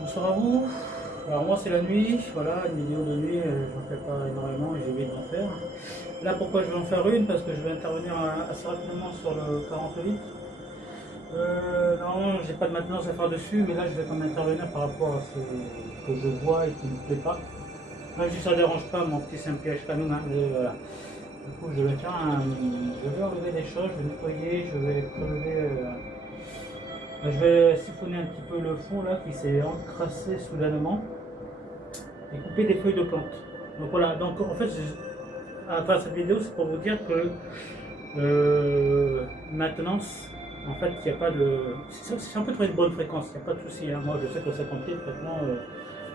Bonsoir à vous. Alors moi c'est la nuit, voilà, une vidéo de nuit, j'en fais pas énormément et j'évite d'en faire. Là pourquoi je vais en faire une? Parce que je vais intervenir assez rapidement sur le 48. Non, j'ai pas de maintenance à faire dessus, mais là je vais quand même intervenir par rapport à ce que je vois et qui ne me plaît pas. Même si ça ne dérange pas mon petit Saint-Piège canon, hein, mais voilà. Du coup je vais faire je vais enlever des choses, je vais nettoyer, je vais prélever. Je vais siphonner un petit peu le fond là qui s'est encrassé soudainement et couper des feuilles de plantes. Donc voilà, donc en fait, à travers cette vidéo, c'est pour vous dire que maintenance, en fait, il n'y a pas de. C'est un peu trouver une bonne fréquence, il n'y a pas de souci. Hein. Moi, je sais que 50 litres, maintenant,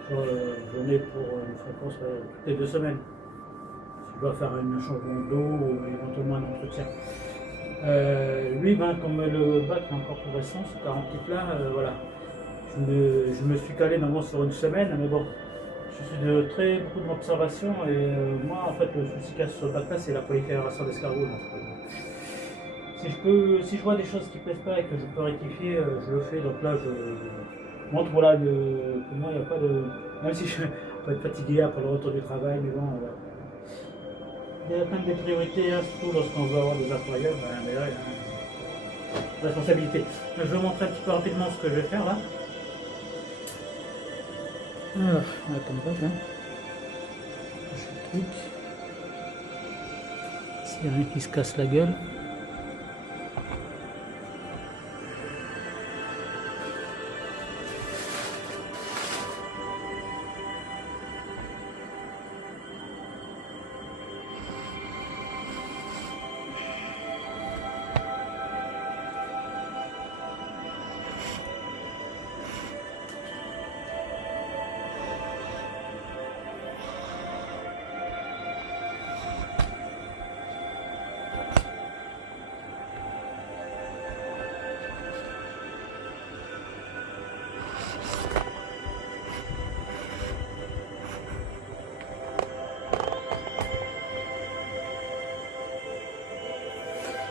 je mets pour une fréquence toutes les 2 semaines. Si je dois faire un changement d'eau ou éventuellement un entretien. Lui, ben, comme le bac est encore plus récent, ce 40 litres là, voilà. Je me suis calé normalement sur une semaine, mais bon, je suis de très beaucoup d'observation et moi en fait le souci qu'il y a sur ce bac là c'est la prolifération d'escargots. Si je vois des choses qui ne plaisent pas et que je peux rectifier, je le fais. Donc là je montre voilà pour moi il n'y a pas de. Même si je peux être fatigué après le retour du travail, mais bon voilà. Il y a quand même des priorités, hein, surtout lorsqu'on veut avoir des aquariums, ben, mais là, il y a une responsabilité. Je vais vous montrer un petit peu rapidement ce que je vais faire là. Alors, comme ça, hein. Le truc. S'il y a rien qui se casse la gueule.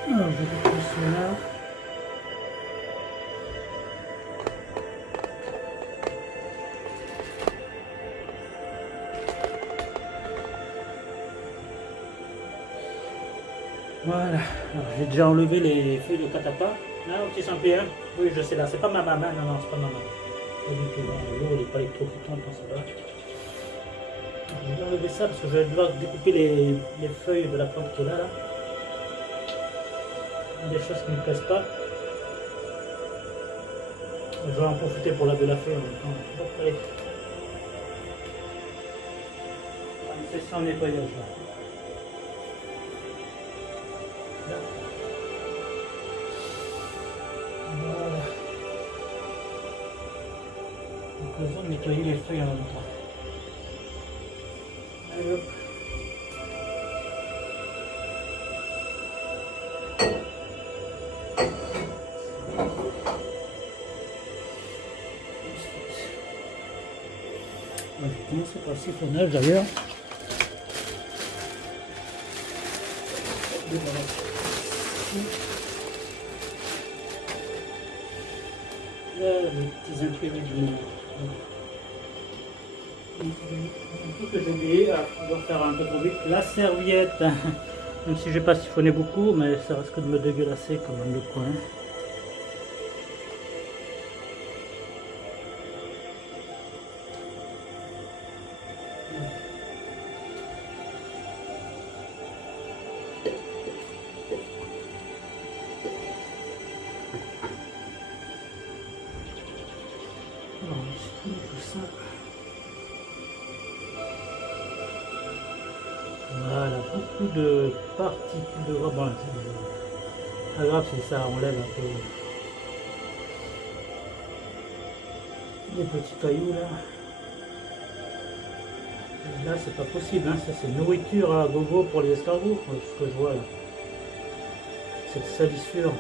Alors, je vais faire cela. Voilà, alors j'ai déjà enlevé les feuilles de catapa. Là, au petit Saint-Pierre. Oui, je sais là, c'est pas ma maman, non, c'est pas ma maman. Pas du tout, l'eau elle n'est pas électrocutante, ça va. Je vais enlever ça parce que je vais devoir découper les feuilles de la plante qui est là. Des choses qui ne me plaisent pas. Je vais en profiter pour laver la feuille en même temps. Donc, allez. On fait ça en nettoyage là. Là. Voilà. L'occasion de nettoyer les feuilles en même temps. Allez hop. Je vais commencer par le siphonnage d'ailleurs. Là, les petits imprimés du monde. Un truc que j'ai oublié, on doit faire un peu trop vite. La serviette, même si je n'ai pas siphonné beaucoup, mais ça risque de me dégueulasser quand même le coin. Alors, on supprime tout ça. Voilà, beaucoup de particules de robin. C'est pas grave si ça enlève un peu les petits cailloux là. Et là, c'est pas possible, hein. Ça c'est nourriture à gogo pour les escargots, ce que je vois là. Cette salissure.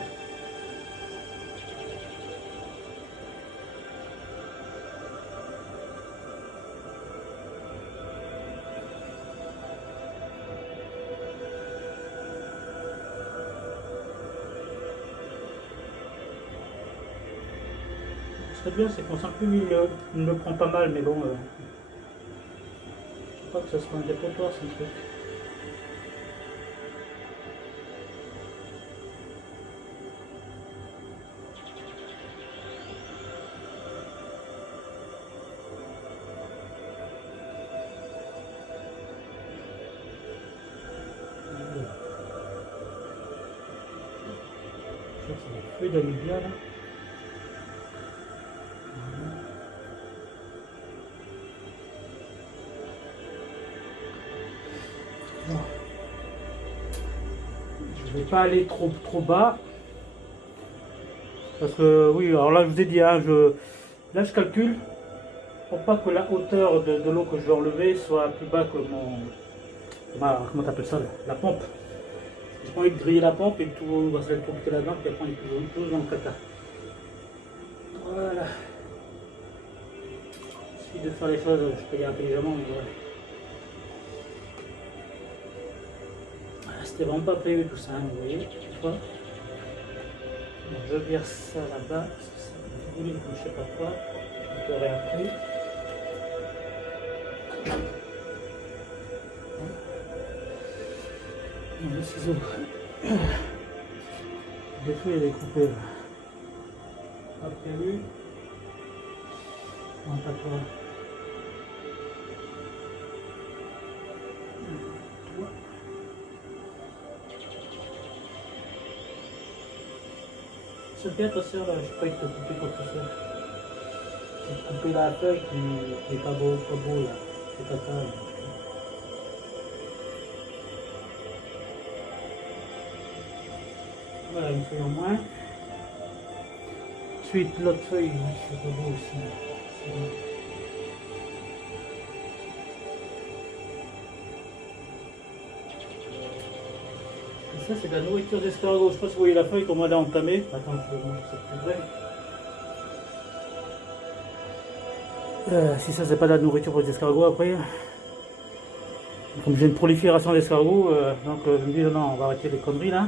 serait bien, c'est qu'on sent plus il me prend pas mal, mais bon, je sais pas que ce soit un dépotoir, ce truc. Ça, c'est les feuilles d'Alibia là. Bon. Je vais pas aller trop bas. Parce que oui, alors là je vous ai dit, hein, là je calcule pour pas que la hauteur de l'eau que je vais enlever soit plus bas que comment t'appelles ça, la pompe. J'ai pas envie de griller la pompe et que tout va se mettre compliqué là-dedans, puis après on est toujours dans le caca. Voilà. Il suffit de faire les choses, je peux dire intelligemment, mais voilà. C'était vraiment pas prévu tout ça, hein, vous voyez. Donc, je vire ça là-bas, parce que ça brûle comme je sais pas quoi. Je l'aurai après. Les ciseaux. Des fois il est coupé là. Pas prévu. Non, pas toi. Toi. Fais attention là, je peux te couper quoi que ce soit. C'est de couper la feuille qui est pas beau là. C'est pas ça. Là. Voilà, une feuille en moins. Ensuite, l'autre feuille, c'est pas beau aussi. Bon. Et ça, c'est de la nourriture d'escargot. Je sais pas si vous voyez la feuille, comment elle est entamée. Attends, je vais vous montrer ça plus près. Si ça, c'est pas de la nourriture pour les escargots après. Comme j'ai une prolifération d'escargots, donc je me dis non, on va arrêter les conneries là.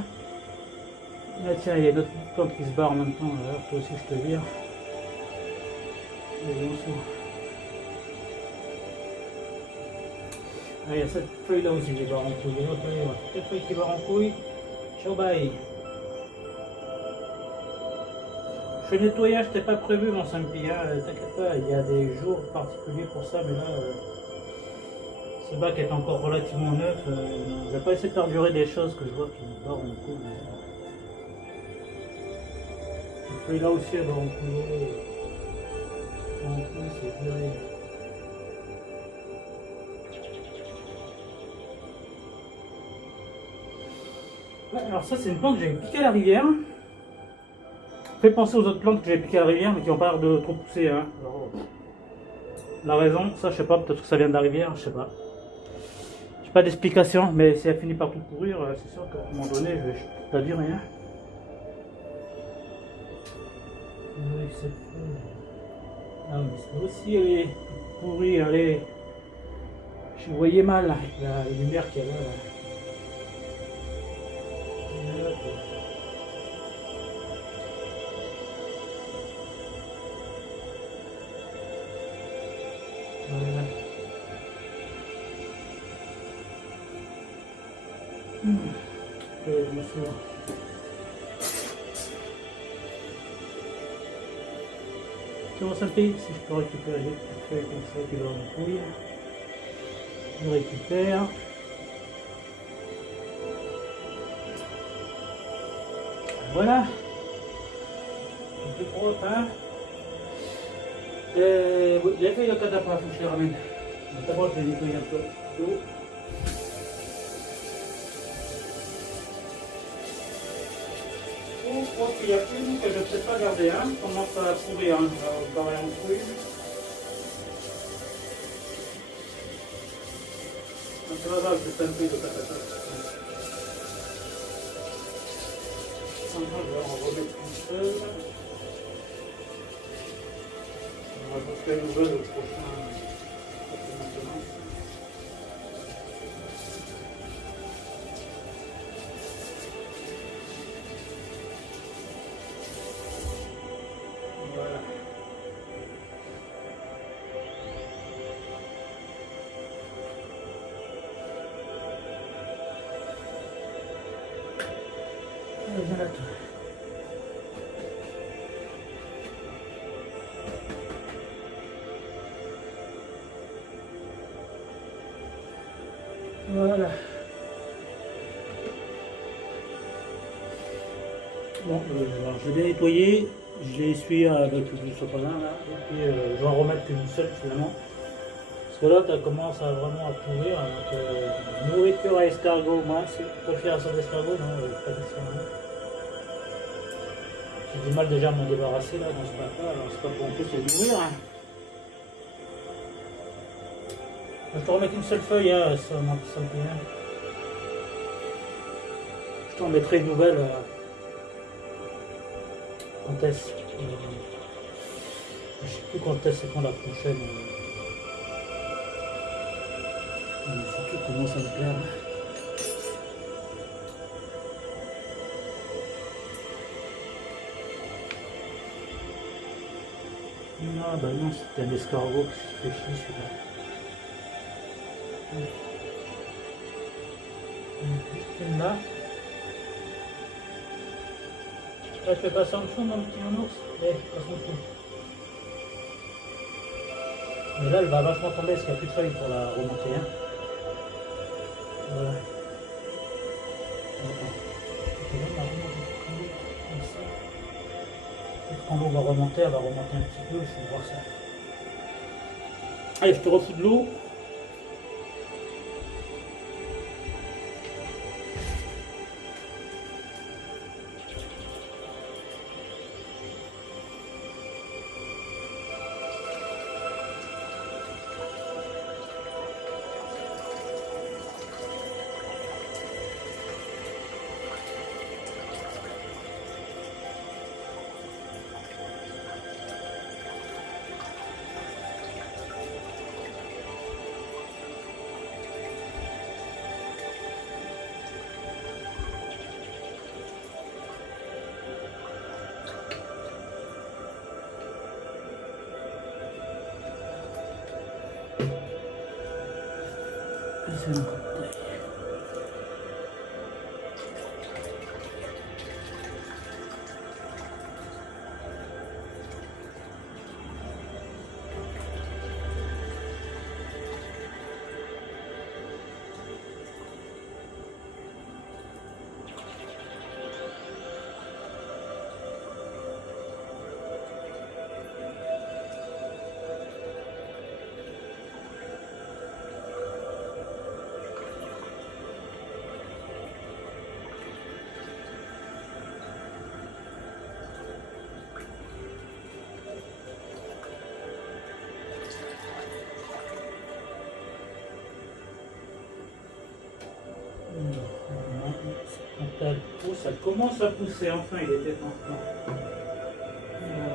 Ah, tiens, il y a une autre plante qui se barre en même temps, alors toi aussi je te vire. Ah, il y a cette feuille là aussi qui barre en couille. Cette feuille qui barre en couille. Ciao bye. Je fais le nettoyage, c'était pas prévu mon Sampi, hein, t'inquiète pas, il y a des jours particuliers pour ça, mais là, ce bac est encore relativement neuf. Je vais pas essayer de perdurer des choses que je vois qui me barrent en couille. Cette feuille là aussi, elle barre en couille. En couille, c'est vrai. Ouais, alors ça, c'est une plante que j'ai piquée à la rivière. Fait penser aux autres plantes que j'ai piquées à la rivière mais qui n'ont pas l'air de trop pousser. Hein. Alors, la raison, ça je sais pas, peut-être que ça vient de la rivière, je sais pas. J'ai pas d'explication, mais si elle finit par tout pourrir, c'est sûr qu'à un moment donné, je vais pas dire rien. Ah mais c'est aussi elle est pourrie, elle est. Je voyais mal avec la lumière qu'il y a là. Voilà. Bonsoir. Comment ça fait si je peux récupérer les petites feuilles comme ça qui doivent en couille. Je récupère. Voilà. C'est plus propre, hein. Les feuilles de cataplasme, je les ramène. D'abord, je vais nettoyer un peu d'eau. Je pense qu'il y a une que je ne sais pas garder, hein. Commence à pourrir, hein. Je vais en couille. Donc là, je vais un peu de cataplasme. Je vais en remettre une seule. On va faire une nouvelle au prochain. Voilà. Voilà. Bon, alors je l'ai nettoyé, je l'ai essuyé avec du sopalin là, et puis je vais en remettre qu'une seule finalement. Parce que là, ça commence à vraiment à pourrir. Donc, nourriture à escargot, moi, c'est préfération d'escargot, non, pas question. Hein. J'ai du mal déjà à m'en débarrasser là dans ce bac-là, alors c'est pas pour en plus les nourrir. Hein. Je te remets qu'une seule feuille, hein, ça me convient. Je t'en mettrai une nouvelle quand est-ce. Je sais plus quand est-ce, c'est quand la prochaine. Surtout comment ça me plaît. Ah bah non, c'était un escargot qui se fait chier celui-là. Juste une là. Là, je fais passer en dessous mon petit nounours. Passe en dessous. Mais là, elle va vachement tomber parce qu'il n'y a plus de feuilles pour la remonter. Hein. Voilà. Quand l'eau va remonter, elle va remonter un petit peu, je vais voir ça. Allez, je te refous de l'eau. C'est un coup de taille. Quand elle pousse, elle commence à pousser, enfin il était temps. Là.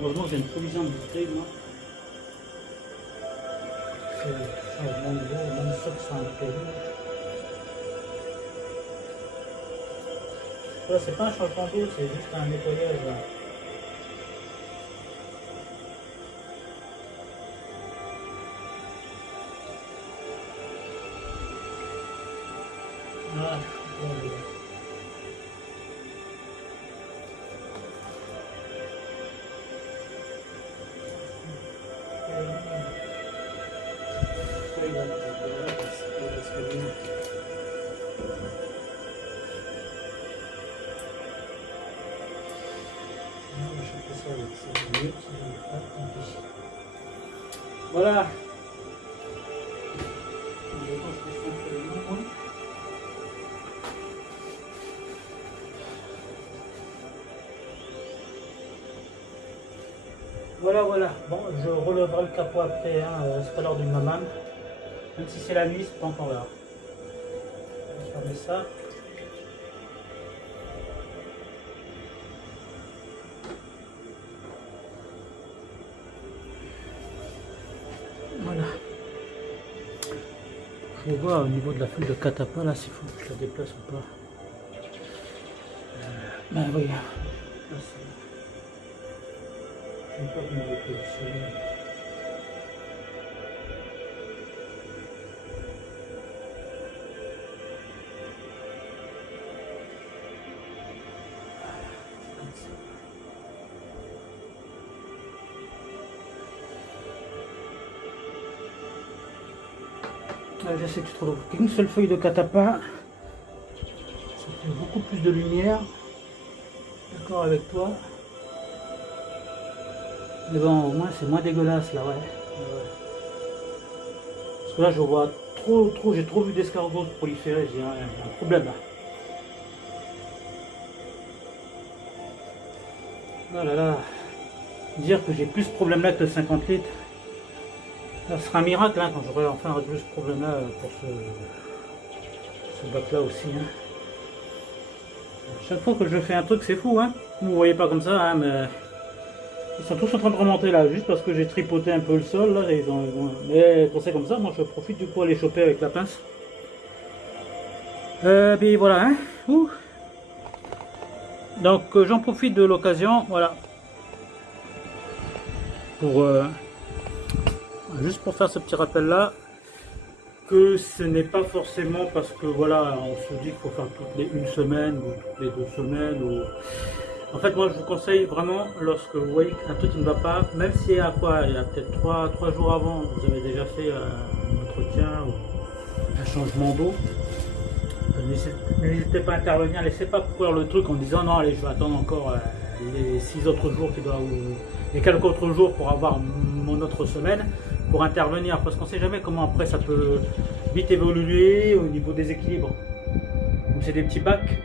Heureusement j'ai une provision de bouteilles, moi. C'est même ça que ça en fait. Là, c'est pas un changement d'eau, c'est juste un nettoyage. Là. Ah, voilà. Voilà, voilà. Bon, je relèverai le capot après, hein, c'est pas l'heure du maman. Même si c'est la nuit, c'est pas encore là. Je vais fermer ça. Voilà. Je vais voir au niveau de la feuille de catapult là s'il faut que je la déplace ou pas. Ben oui. Là, je ne sais pas comment je vais positionner. J'essaie de trouver qu'une seule feuille de catapult. Ça fait beaucoup plus de lumière. D'accord avec toi. Mais bon, au moins c'est moins dégueulasse là, ouais. Parce que là je vois trop, j'ai trop vu d'escargots proliférer, j'ai un problème là. Oh là là. Dire que j'ai plus ce problème là que le 50 litres. Ça sera un miracle hein, quand j'aurai enfin résolu ce problème là pour ce bac là aussi. Hein. Chaque fois que je fais un truc c'est fou hein. Vous ne voyez pas comme ça hein, mais ils sont tous en train de remonter là, juste parce que j'ai tripoté un peu le sol là. Mais quand c'est comme ça, moi je profite du coup à les choper avec la pince. Puis voilà hein. Ouh. Donc j'en profite de l'occasion, voilà. Pour juste pour faire ce petit rappel là, que ce n'est pas forcément parce que voilà, on se dit qu'il faut faire toutes les 1 semaine ou toutes les 2 semaines. Ou... En fait, moi je vous conseille vraiment, lorsque vous voyez qu'un truc qui ne va pas, même si il y a quoi, il y a peut-être 3 jours avant, vous avez déjà fait un entretien ou un changement d'eau, n'hésitez pas à intervenir, laissez pas courir le truc en disant non, allez, je vais attendre encore les 6 autres jours qui doivent, ou les quelques autres jours pour avoir mon autre semaine pour intervenir, parce qu'on ne sait jamais comment après ça peut vite évoluer au niveau des équilibres. Donc c'est des petits bacs,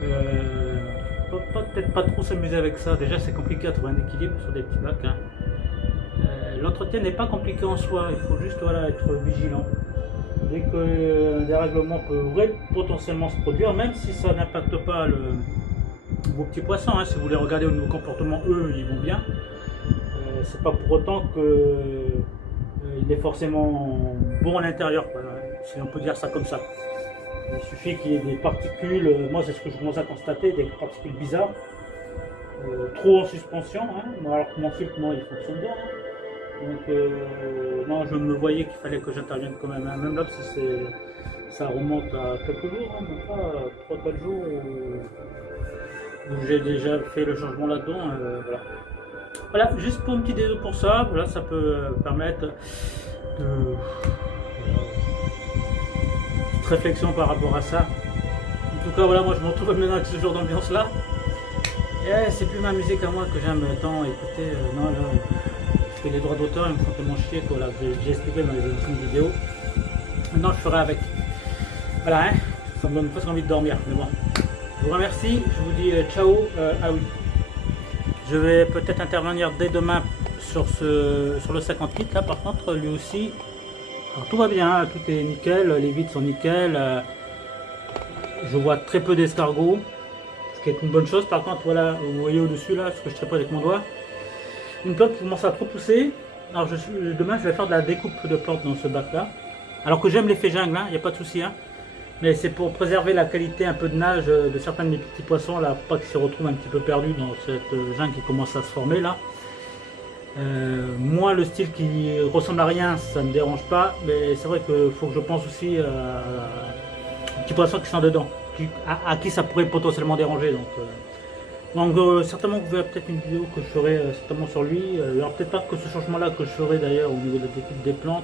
peut-être pas trop s'amuser avec ça, déjà c'est compliqué à trouver un équilibre sur des petits bacs. Hein. L'entretien n'est pas compliqué en soi, il faut juste voilà, être vigilant. Dès que un dérèglement pourrait potentiellement se produire, même si ça n'impacte pas vos petits poissons, hein, si vous les regardez au niveau comportement, eux ils vont bien. C'est pas pour autant que il est forcément bon à l'intérieur, si on peut dire ça comme ça. Il suffit qu'il y ait des particules, moi c'est ce que je commence à constater, des particules bizarres, trop en suspension, hein, alors que mon filtre moi il fonctionne bien. Hein. Donc non, je me voyais qu'il fallait que j'intervienne quand même, hein. Même là si ça remonte à quelques jours, hein, même pas 3-4 jours où j'ai déjà fait le changement là-dedans, voilà. Voilà, juste pour une petite idée pour ça, voilà, ça peut permettre de petite réflexion par rapport à ça. En tout cas, voilà, moi je me retrouve maintenant avec ce genre d'ambiance là. Et c'est plus ma musique à moi que j'aime tant écouter. Non, là, parce que les droits d'auteur ils me font tellement chier que voilà, j'ai expliqué dans les émissions de vidéo. Maintenant je ferai avec. Voilà, hein, ça me donne presque envie de dormir, mais bon. Je vous remercie, je vous dis ciao. Ah oui. Je vais peut-être intervenir dès demain sur le 50 litres là, par contre lui aussi. Alors tout va bien, hein, tout est nickel, les vitres sont nickel. Je vois très peu d'escargots, ce qui est une bonne chose. Par contre, voilà, vous voyez au-dessus là, ce que je tripote avec mon doigt. Une plante qui commence à trop pousser. Alors demain je vais faire de la découpe de plantes dans ce bac là. Alors que j'aime l'effet jungle, il n'y a pas de souci. Hein. Mais c'est pour préserver la qualité un peu de nage de certains de mes petits poissons là, pour pas qu'ils se retrouvent un petit peu perdus dans cette jungle qui commence à se former là. Moi le style qui ressemble à rien, ça ne me dérange pas, mais c'est vrai qu'il faut que je pense aussi aux petits poissons qui sont dedans, à qui ça pourrait potentiellement déranger. Donc certainement vous verrez peut-être une vidéo que je ferai certainement sur lui. Alors peut-être pas que ce changement là que je ferai d'ailleurs au niveau de la découpe des plantes.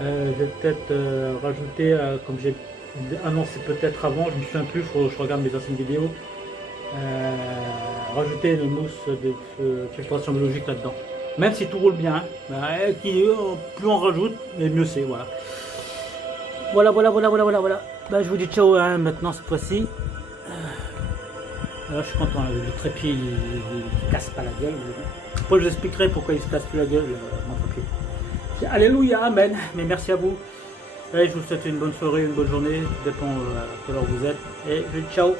Je vais peut-être rajouter, comme j'ai annoncé peut-être avant, je ne me souviens plus, il faut que je regarde mes anciennes vidéos, rajouter une mousse de filtration biologique là-dedans. Même si tout roule bien, hein, plus on rajoute, mais mieux c'est, voilà. Voilà. Bah, je vous dis ciao hein, maintenant cette fois-ci. Là, je suis content, le trépied il casse pas la gueule. je vous expliquerai pourquoi il se casse plus la gueule, mon papier. Alléluia, amen. Mais merci à vous. Et je vous souhaite une bonne soirée, une bonne journée. Tout dépend à quelle heure vous êtes. Et ciao.